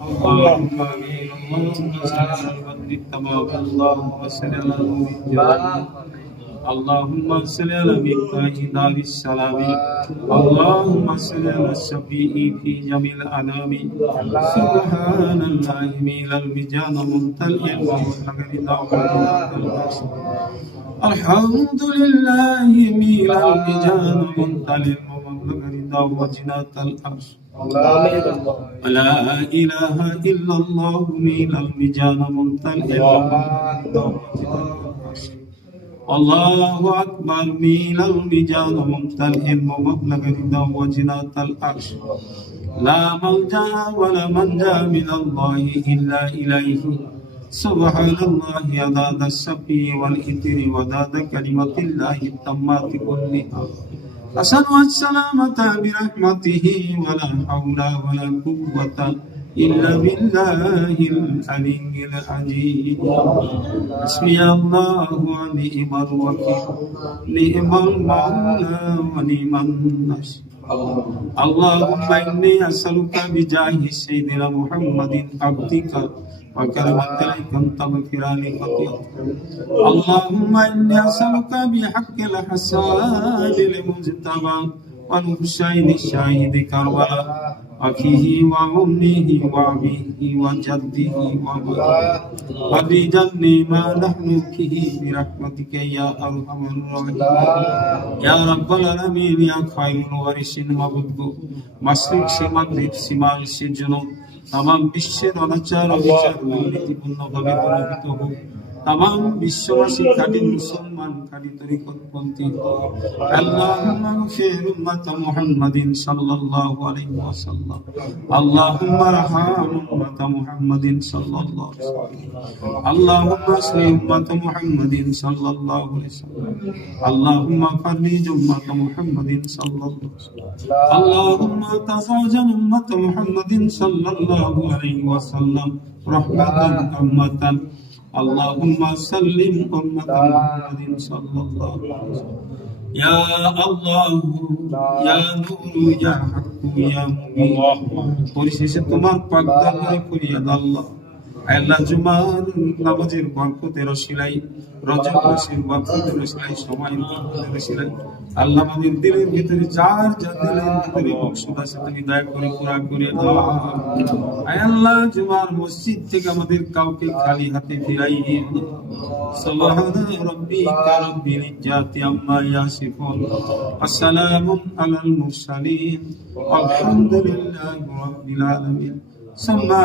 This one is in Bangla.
اللهم امين. اللهم صل على البدر التمام. اللهم صل على نور الجلال. اللهم صل على مفتاح دار السلام. اللهم صل على الشفيع في جميع الانام. سبحان الله ميل الميزان ممتلئ ومبلغ الدعوة. الحمد لله ميل الميزان ممتلئ ومبلغ الدعوة جنات العرش. لا إله إلا الله ميل الميزان ممتلئ ومبلغ الدعوة جنات العرش. الله أكبر ميل الميزان ممتلئ ومبلغ الدعوة جنات العرش. لا ملجأ ولا منجا من الله إلا إليه. سبحان الله عدد الشفي والإثر وداد كلمة الله التامات كلها. أسأل السلامة برحمته ولا حول ولا قوة إلا بالله العلي العظيم. حسبي الله ونعم الوكيل نعم المولى ونعم النصير. اللهم إني أسألك بجاه سيدنا محمد عبدك وكرمت إليك أن تغفر لي خطيئتي. اللهم إني أسألك بحق الحسان المجتبى والحسين الشاهد كربلاء أخيه وأمه وأبيه وجده وبجني ما نحن فيه برحمتك يا أرحم الراحمين يا رب العالمين يا خير الوارث المبدو مشرق से मगरिब सीमाल से जुनूब तमाम বিশ্বের অনাচার অবিচার দুর্নীতিপূর্ণভাবে দূরীভূত হোক। तमाम বিশ্ববাসী খাঁটি মুসলমান খাঁটি তরিকতপন্থী আল্লাহুম্মা গফির উম্মাত মুহাম্মাদিন সাল্লাল্লাহু আলাইহি ওয়াসাল্লাম। আল্লাহুম্মা রহম উম্মাত মুহাম্মাদিন সাল্লাল্লাহু আলাইহি ওয়াসাল্লাম। আল্লাহুম্মা আসলিহ উম্মাত মুহাম্মাদিন সাল্লাল্লাহু আলাইহি ওয়াসাল্লাম। আল্লাহুম্মা ফাররিজ উম্মাত মুহাম্মাদিন সাল্লাল্লাহু আলাইহি ওয়াসাল্লাম। আল্লাহুম্মা তাজাওয়াজ উম্মাত মুহাম্মাদিন সাল্লাল্লাহু আলাইহি ওয়াসাল্লাম রাহমাতান উম্মাতান। اللهم سلم أمة محمد صلى الله عليه وسلم. يا الله يا نور يا حق يا مبين পরিশেষে তোমার পাক দরবারে ফরিয়াদ আল্লাহ আল্লাহ জুমার নামাজের বরকতের ওসিলাই রজব মাসের বরকতের ওসিলাই সময়ের বরকতের ওসিলাই আল্লাহ আমাদের দিলের ভিতরে যার যার দিলের ভিতরে মকসুদ আছে তুমি দয়া করে পুরা করে দাও। আয় আল্লাহ জুমার মসজিদ থেকে আমাদের কাউকে খালি হাতে ফিরাইয়ে না। সুবহান রাব্বিকা রাব্বিল ইজ্জাতি আম্মা ইয়াসিফুন আসসালামুন আলাল মুরসালিন আলহামদুলিল্লাহি রাব্বিল আলামিন।